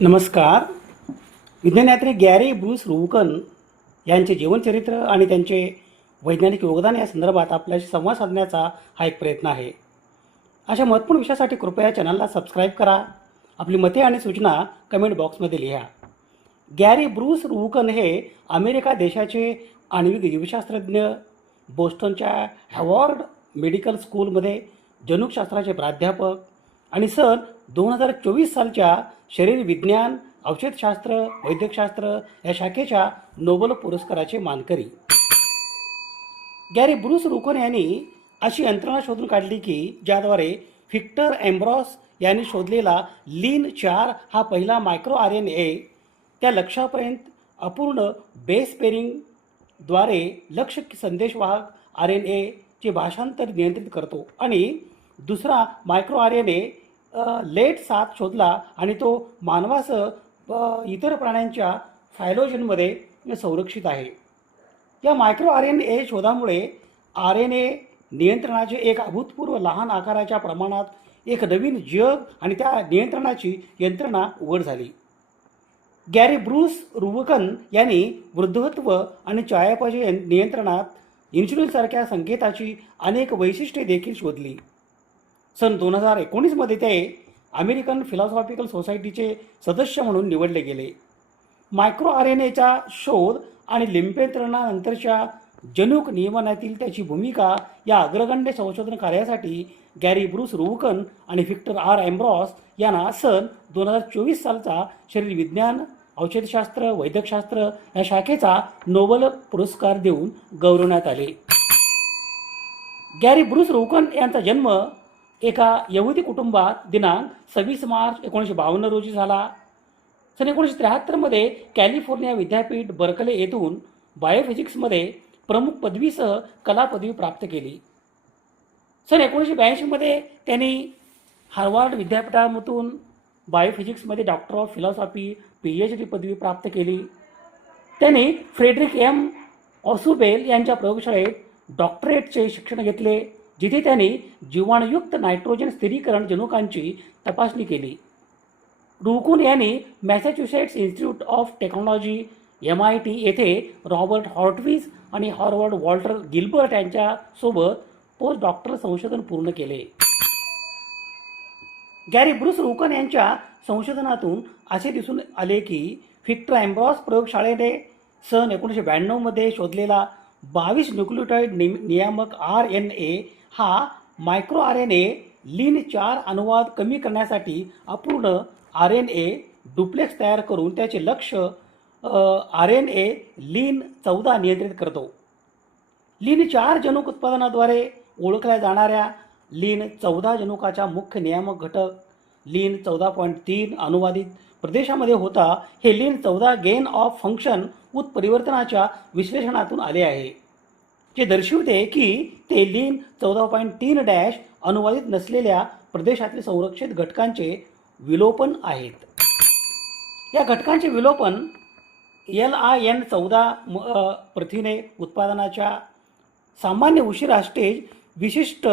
नमस्कार. विज्ञानयात्री Gary Bruce रुवकन यांचे जीवनचरित्र आणि त्यांचे वैज्ञानिक योगदान या संदर्भात आपल्याशी संवाद साधण्याचा हा एक प्रयत्न आहे. अशा महत्त्वपूर्ण विषयासाठी कृपया चॅनलला सबस्क्राईब करा. आपली मते आणि सूचना कमेंट बॉक्समध्ये लिहा. गॅरी ब्रूस रुवकन हे अमेरिका देशाचे आण्विक जीवशास्त्रज्ञ, बोस्टनच्या हॅवॉर्ड मेडिकल स्कूलमध्ये जनुकशास्त्राचे प्राध्यापक आणि सन 2024 सालच्या शरीर विज्ञान, औषधशास्त्र, वैद्यकशास्त्र या शाखेच्या नोबेल पुरस्काराचे मानकरी. गॅरी ब्रूस रुवकन यांनी अशी यंत्रणा शोधून काढली की ज्याद्वारे व्हिक्टर एम्ब्रॉस यांनी शोधलेला लीन-4 हा पहिला मायक्रो RNA त्या लक्ष्यापर्यंत अपूर्ण बेस पेरिंगद्वारे लक्ष्य संदेशवाहक RNA चे भाषांतर नियंत्रित करतो आणि दुसरा मायक्रो RNA लेट 7 शोधला आणि तो मानवासह इतर प्राण्यांच्या फायलोजनमध्ये संरक्षित आहे. या मायक्रो RNA शोधामुळे RNA नियंत्रणाचे एक अभूतपूर्व लहान आकाराच्या प्रमाणात एक नवीन जग आणि त्या नियंत्रणाची यंत्रणा उघड झाली. गॅरी ब्रूस रुवकन यांनी वृद्धत्व आणि चयापचय नियंत्रणात इन्सुलिनसारख्या संकेताची अनेक वैशिष्ट्ये देखील शोधली. सन 2019 मध्ये ते अमेरिकन फिलॉसॉफिकल सोसायटीचे सदस्य म्हणून निवडले गेले. मायक्रो RNAचा शोध आणि लिंपेंत्रणानंतरच्या जनुक नियमनातील त्याची भूमिका या अग्रगण्य संशोधन कार्यासाठी गॅरी ब्रूस रुवकन आणि व्हिक्टर एम्ब्रॉस यांना सन 2024 सालचा शरीर विज्ञान, औषधशास्त्र, वैद्यकशास्त्र या शाखेचा नोबेल पुरस्कार देऊन गौरवण्यात आले. गॅरी ब्रूस रुवकन यांचा जन्म एका यहुदी कुटुंबात दिनांक 26 मार्च 1952 रोजी झाला. सन 1973 मध्ये कॅलिफोर्निया विद्यापीठ बर्कले येथून बायोफिजिक्समध्ये प्रमुख पदवीसह कला पदवी प्राप्त केली. सन 1982 मध्ये त्यांनी हार्वर्ड विद्यापीठामधून बायोफिजिक्समध्ये डॉक्टर ऑफ फिलॉसॉफी PhD पदवी प्राप्त केली. त्यांनी फ्रेडरिक M. ऑसुबेल यांच्या प्रयोगशाळेत डॉक्टरेटचे शिक्षण घेतले, जिथे त्यांनी जीवाणुयुक्त नायट्रोजन स्थिरीकरण जनुकांची तपासणी केली. रुवकन यांनी Massachusetts institute of technology MIT येथे रॉबर्ट हॉर्टविज आणि हॉवर्ड वॉल्टर गिल्बर्ट यांच्यासोबत पोस्ट डॉक्टरल संशोधन पूर्ण केले. गॅरी ब्रूस रुवकन यांच्या संशोधनातून असे दिसून आले की व्हिक्टर एम्ब्रॉस प्रयोगशाळेने सन 1992 मध्ये शोधलेला 22 न्यूक्लियोटाइड नियामक RNA हा मायक्रो RNA लीन-4 अनुवाद कमी करण्यासाठी अपूर्ण RNA डुप्लेक्स तयार करून त्याचे लक्ष्य RNA लीन-14 नियंत्रित करतो. लीन-4 जनुक उत्पादनाद्वारे ओळखल्या जाणाऱ्या लीन-14 जनुकाचा मुख्य नियामक घटक लीन-14.3 अनुवादित प्रदेशामध्ये होता. हे लीन-14 गेन ऑफ फंक्शन उत्परिवर्तनाच्या विश्लेषणातून आले आहे, जे दर्शविते की ते लीन-14.3- अनुवादित नसलेल्या प्रदेशातील संरक्षित घटकांचे विलोपन आहेत. या घटकांचे विलोपन LIN-14 प्रथिने उत्पादनाच्या सामान्य उशिरा स्टेज विशिष्ट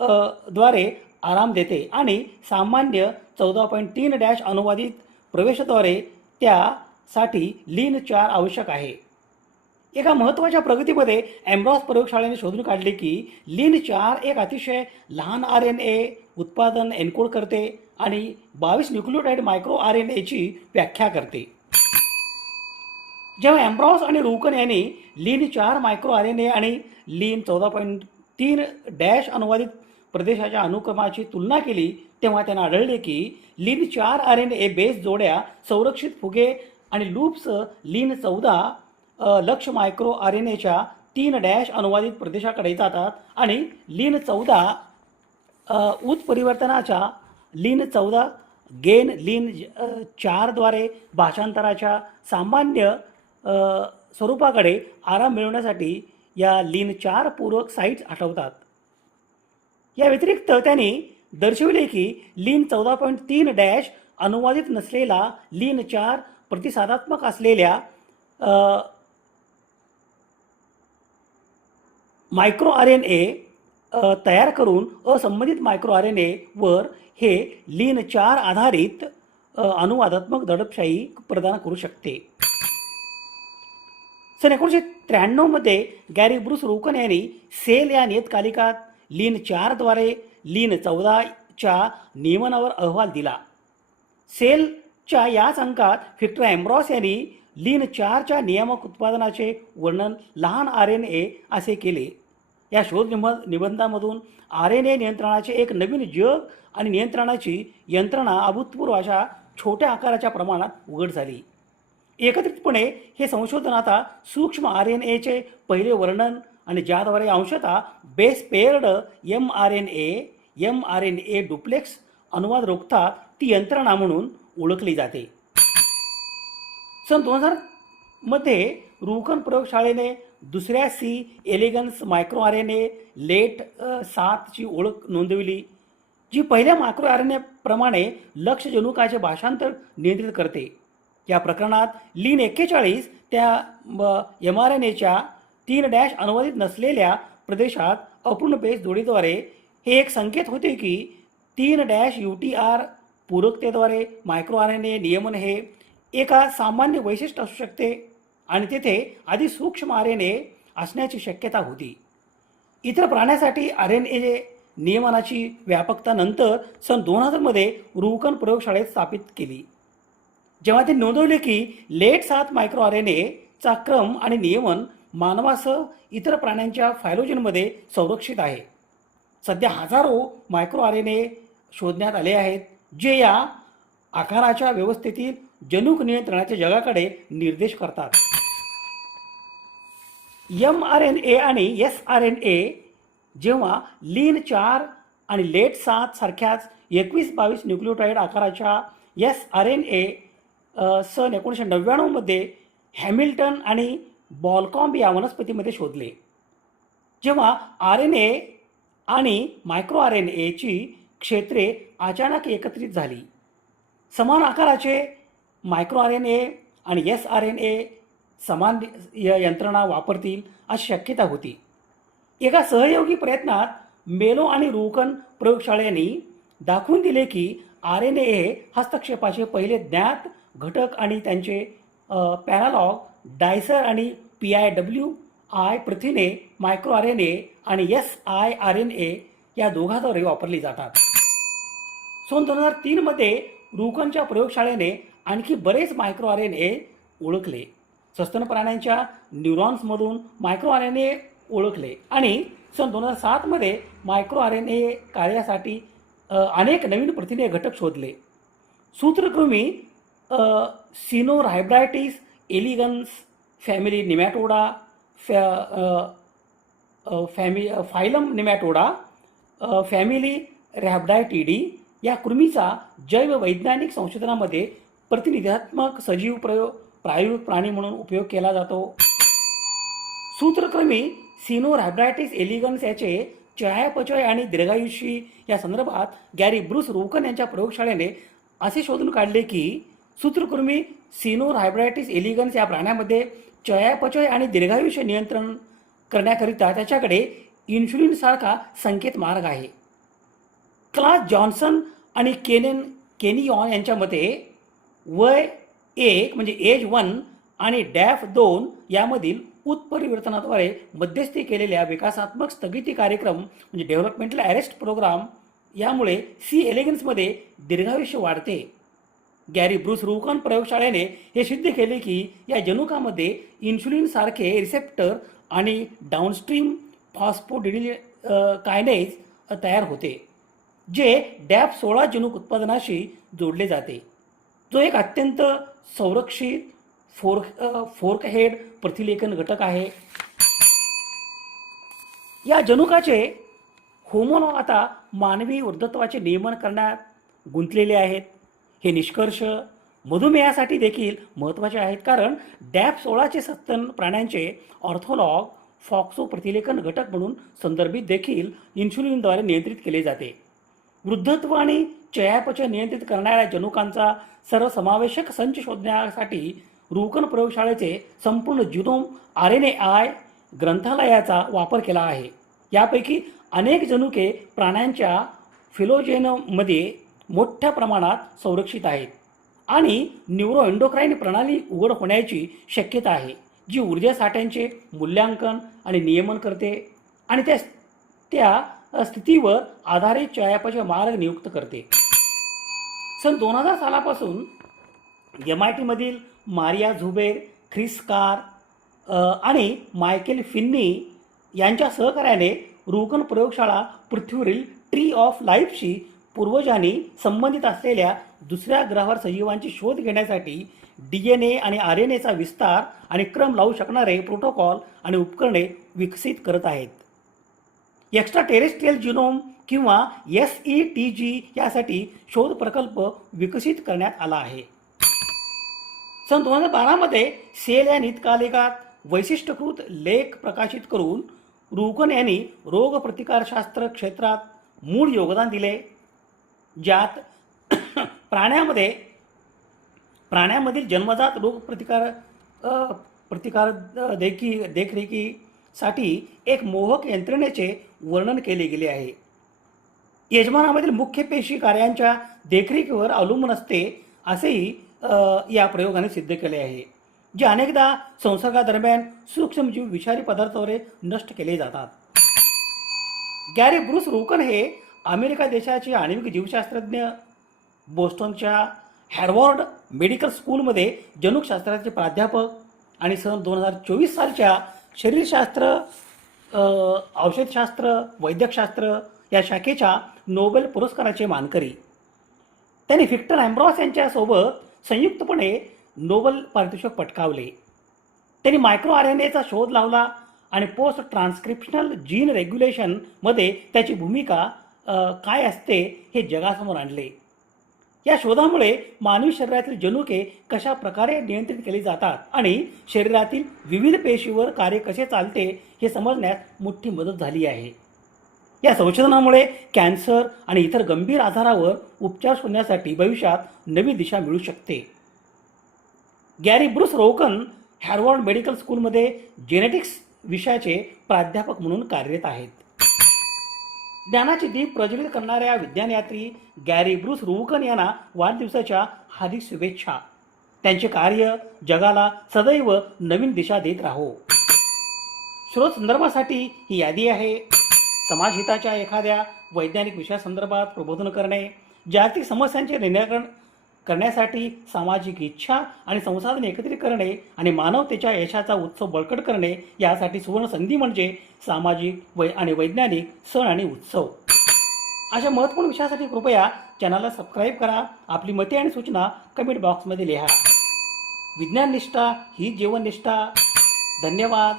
द्वारे आराम देते आणि सामान्य 14.3- अनुवादित प्रवेशाद्वारे त्यासाठी लीन-4 आवश्यक आहे. एका महत्त्वाच्या प्रगतीमध्ये एम्ब्रॉस प्रयोगशाळेने शोधून काढले की लीन-4 एक अतिशय लहान RNA उत्पादन एन्कोड करते आणि 22 न्यूक्लियोटाइड मायक्रो RNAची व्याख्या करते. जेव्हा एम्ब्रॉस आणि रुवकन यांनी लीन-4 मायक्रो RNA आणि लीन-14.3- अनुवादित प्रदेशाच्या अनुक्रमाची तुलना केली, तेव्हा त्यांना आढळले की लीन-4 RNA बेस जोड्या संरक्षित फुगे आणि लूप्स लीन-14 लक्ष्य मायक्रो RNAच्या 3- अनुवादित प्रदेशाकडे जातात आणि लीन-14 उत्परिवर्तनाच्या लीन-14 गेन लीन-4 द्वारे भाषांतराच्या सामान्य स्वरूपाकडे आराम मिळवण्यासाठी या लीन-4 पूरक साइट्स हटवतात. या व्यतिरिक्त त्यांनी दर्शविले की लीन-14.3- अनुवादित नसलेला लीन-4 प्रतिसादात्मक असलेल्या मायक्रो RNA तयार करून असंबंधित मायक्रो RNA वर हे लीन-4 आधारित अनुवादात्मक दडपशाही प्रदान करू शकते. सन 1993 गॅरी ब्रूस रोकन यांनी सेल या नियतकालिकात लीन 4 द्वारे लीन 14च्या नियमनावर अहवाल दिला. सेलच्या याच अंकात व्हिक्टर एम्ब्रॉस यांनी लीन 4च्या नियामक उत्पादनाचे वर्णन लहान RNA असे केले. या शोध निबंधामधून RNA नियंत्रणाचे एक नवीन जग आणि नियंत्रणाची यंत्रणा अभूतपूर्व अशा छोट्या आकाराच्या प्रमाणात उघड झाली. एकत्रितपणे हे संशोधन आता सूक्ष्म RNAचे पहिले वर्णन आणि ज्याद्वारे अंशतः बेस पेअर्ड mRNA डुप्लेक्स अनुवाद रोखतात ती यंत्रणा म्हणून ओळखली जाते. सन 2000 मध्ये रुकन प्रयोगशाळेने दुसऱ्या C elegans micro RNA let 7ची ओळख नोंदविली, जी पहिल्या मायक्रो RNA प्रमाणे लक्ष्य जनुकाचे भाषांतर नियंत्रित करते. या प्रकरणात लीन 41 त्या mRNAच्या 3' अनुवादित नसलेल्या प्रदेशात अपूर्ण बेस जोडीद्वारे हे एक संकेत होते की 3' UTR पूरकतेद्वारे मायक्रो RNA नियमन हे एका सामान्य वैशिष्ट्य असू शकते आणि तेथे आधी सूक्ष्म RNA असण्याची शक्यता होती. इतर प्राण्यासाठी RNA नियमनाची व्यापकता नंतर सन 2000 मध्ये रुकन प्रयोगशाळेत स्थापित केली, जेव्हा ते नोंदवले की लेट 7 मायक्रो RNA चा क्रम आणि नियमन मानवासह इतर प्राण्यांच्या फायलोजनमध्ये संरक्षित आहे. सध्या हजारो मायक्रो RNA शोधण्यात आले आहेत जे या आकाराच्या व्यवस्थेतील जनुक नियंत्रणाच्या जगाकडे निर्देश करतात. mRNA आणि sRNA जेव्हा लीन 4 आणि लेट 7 सारख्याच 21-22 न्यूक्लियोटाइड आकाराच्या sRNA सन 1999 मध्ये हॅमिल्टन आणि बॉलकॉम्ब या वनस्पतीमध्ये शोधले. जेव्हा RNA आणि मायक्रो RNAची क्षेत्रे अचानक एकत्रित झाली, समान आकाराचे मायक्रो RNA आणि sRNA समान यंत्रणा वापरतील अशी शक्यता होती. एका सहयोगी प्रयत्नात मेलो आणि रुकन प्रयोगशाळेने दाखवून दिले की RNA हे हस्तक्षेपाचे पहिले ज्ञात घटक आणि त्यांचे पॅरालॉग डायसर आणि PIWI प्रथिने मायक्रो RNA आणि siRNA या दोघांद्वारे वापरली जातात. सन 2003 मध्ये रुकनच्या प्रयोगशाळेने आणखी बरेच मायक्रो RNA ओळखले. सस्तन प्राण्यांच्या न्यूरॉन्समधून मायक्रो RNA ओळखले आणि सन 2007 मध्ये मायक्रो RNA कार्यासाठी अनेक नवीन प्रथिने घटक शोधले. सूत्रकृमी सिनोरहायब्रायटिस एलिगन्स फॅमिली निमॅटोडा फायलम निमॅटोडा फॅमिली रॅब्डायटिडी या कृमीचा जैववैज्ञानिक संशोधनामध्ये प्रतिनिधित्वात्मक सजीव प्रायोगिक प्राणी म्हणून उपयोग केला जातो. सूत्रक्रमी सिनोरहायब्रायटिस एलिगन्स याचे चयापचय आणि दीर्घायुषी या संदर्भात गॅरी ब्रूस रोकन यांच्या प्रयोगशाळेने असे शोधून काढले की सूत्रकृमी सिनोरहायब्रायटिस एलिगन्स या प्राण्यामध्ये चयापचय आणि दीर्घायुष्य नियंत्रण करण्याकरिता त्याच्याकडे इन्शुलिन सारखा संकेत मार्ग आहे. क्लास जॉन्सन आणि केनियॉन यांच्या मते वय 1 म्हणजे एज 1 आणि डॅफ 2 यामधील उत्परिवर्तनाद्वारे मध्यस्थी केलेल्या विकासात्मक स्थगिती कार्यक्रम म्हणजे डेव्हलपमेंटल अरेस्ट प्रोग्राम यामुळे C एलिगन्समध्ये दीर्घायुष्य वाढते. गॅरी ब्रूस रुकन प्रयोगशाळेने हे सिद्ध केले की या जनुकामध्ये इन्शुलिन सारखे रिसेप्टर आणि डाऊनस्ट्रीम फॉस्फोडिडिल तयार होते जे डॅप 16 जनुक उत्पादनाशी जोडले जाते, जो एक अत्यंत संरक्षित फोर्कहेड प्रतिलेखन घटक आहे. या जनुकाचे होमोलॉग आता मानवी वृद्धत्वाचे नियमन करण्यात गुंतलेले आहेत. हे निष्कर्ष मधुमेहासाठी देखील महत्त्वाचे आहेत कारण डॅप 16चे सस्तन प्राण्यांचे ऑर्थोलॉग फॉक्सो प्रतिलेखन घटक म्हणून संदर्भित देखील इन्शुलिनद्वारे नियंत्रित केले जाते. वृद्धत्व आणि चयापचय नियंत्रित करणाऱ्या जनुकांचा सर्वसमावेशक संच शोधण्यासाठी रुकन प्रयोगशाळेचे संपूर्ण जिनोम RNAi ग्रंथालयाचा वापर केला आहे. यापैकी अनेक जनुके प्राण्यांच्या फिलोजेनमध्ये मोठ्या प्रमाणात संरक्षित आहेत. आणि न्यूरोएंडोक्राईन प्रणाली उघड होण्याची शक्यता आहे, जी ऊर्जा साठ्यांचे मूल्यांकन आणि नियमन करते आणि त्या स्थितीवर आधारित चयापचय मार्ग नियुक्त करते. सन 2000 सालापासून MIT मधील मारिया झुबेर, ख्रिस कार आणि मायकेल फिन्नी यांच्या सहकार्याने रोगन प्रयोगशाळा पृथ्वीवरील ट्री ऑफ लाईफशी पूर्वजांनी संबंधित असलेल्या दुसऱ्या ग्रहावर सजीवांची शोध घेण्यासाठी DNA आणि RNAचा विस्तार आणि क्रम लावू शकणारे प्रोटोकॉल आणि उपकरणे विकसित करत आहेत. एक्स्ट्रा टेरेस्ट्रियल जिनोम किंवा SETG यासाठी शोध प्रकल्प विकसित करण्यात आला आहे. सन 2012 मध्ये सेल या नियतकालिकात वैशिष्ट्यीकृत लेख प्रकाशित करून रुकन यांनी रोगप्रतिकारशास्त्र क्षेत्रात मूळ योगदान दिले, ज्यात प्राण्यामधील जन्मजात प्रतिकार देखरेखीसाठी एक मोहक यंत्रणेचे वर्णन केले गेले आहे. यजमानामधील मुख्य पेशी कार्यांच्या देखरेखीवर अवलंबून असते असेही या प्रयोगाने सिद्ध केले आहे, जे अनेकदा संसर्गादरम्यान सूक्ष्मजीव विषारी पदार्थावर नष्ट केले जातात. गॅरी ब्रूस रोकन हे अमेरिका देशाचे आण्विक जीवशास्त्रज्ञ, बोस्टनच्या हार्वर्ड मेडिकल स्कूलमध्ये जनुकशास्त्राचे प्राध्यापक आणि सन 2024 सालच्या शरीरशास्त्र, औषधशास्त्र, वैद्यकशास्त्र या शाखेच्या नोबेल पुरस्काराचे मानकरी. त्यांनी व्हिक्टर एम्ब्रॉस यांच्यासोबत संयुक्तपणे नोबेल पारितोषिक पटकावले. त्यांनी मायक्रो RNAचा शोध लावला आणि पोस्ट ट्रान्स्क्रिप्शनल जीन रेग्युलेशनमध्ये त्याची भूमिका काय असते हे जगासमोर आणले. या शोधामुळे मानवी शरीरातील जनुके कशा प्रकारे नियंत्रित केली जातात आणि शरीरातील विविध पेशीवर कार्य कसे चालते हे समजण्यात मोठी मदत झाली आहे. या संशोधनामुळे कॅन्सर आणि इतर गंभीर आजारावर उपचार शोधण्यासाठी भविष्यात नवी दिशा मिळू शकते. गॅरी ब्रूस रोकन हार्वर्ड मेडिकल स्कूलमध्ये जेनेटिक्स विषयाचे प्राध्यापक म्हणून कार्यरत आहेत. ज्ञानाची दीप प्रज्वलित करणाऱ्या विज्ञानयात्री गॅरी ब्रूस रोकन यांना वाढदिवसाच्या हार्दिक शुभेच्छा. त्यांचे कार्य जगाला सदैव नवीन दिशा देत राहो. स्रोत संदर्भासाठी ही यादी आहे. समाजहिताच्या एखाद्या वैज्ञानिक विषयासंदर्भात प्रबोधन करणे, जागतिक समस्यांचे निराकरण करण्यासाठी सामाजिक इच्छा आणि संसाधन एकत्रित करणे आणि मानवतेच्या यशाचा उत्सव बळकट करणे यासाठी सुवर्ण संधी म्हणजे सामाजिक आणि वैज्ञानिक सण आणि उत्सव. अशा महत्त्वपूर्ण विषयासाठी कृपया चॅनलला सबस्क्राईब करा. आपली मते आणि सूचना कमेंट बॉक्समध्ये लिहा. विज्ञान निष्ठा ही जीवन निष्ठा. धन्यवाद.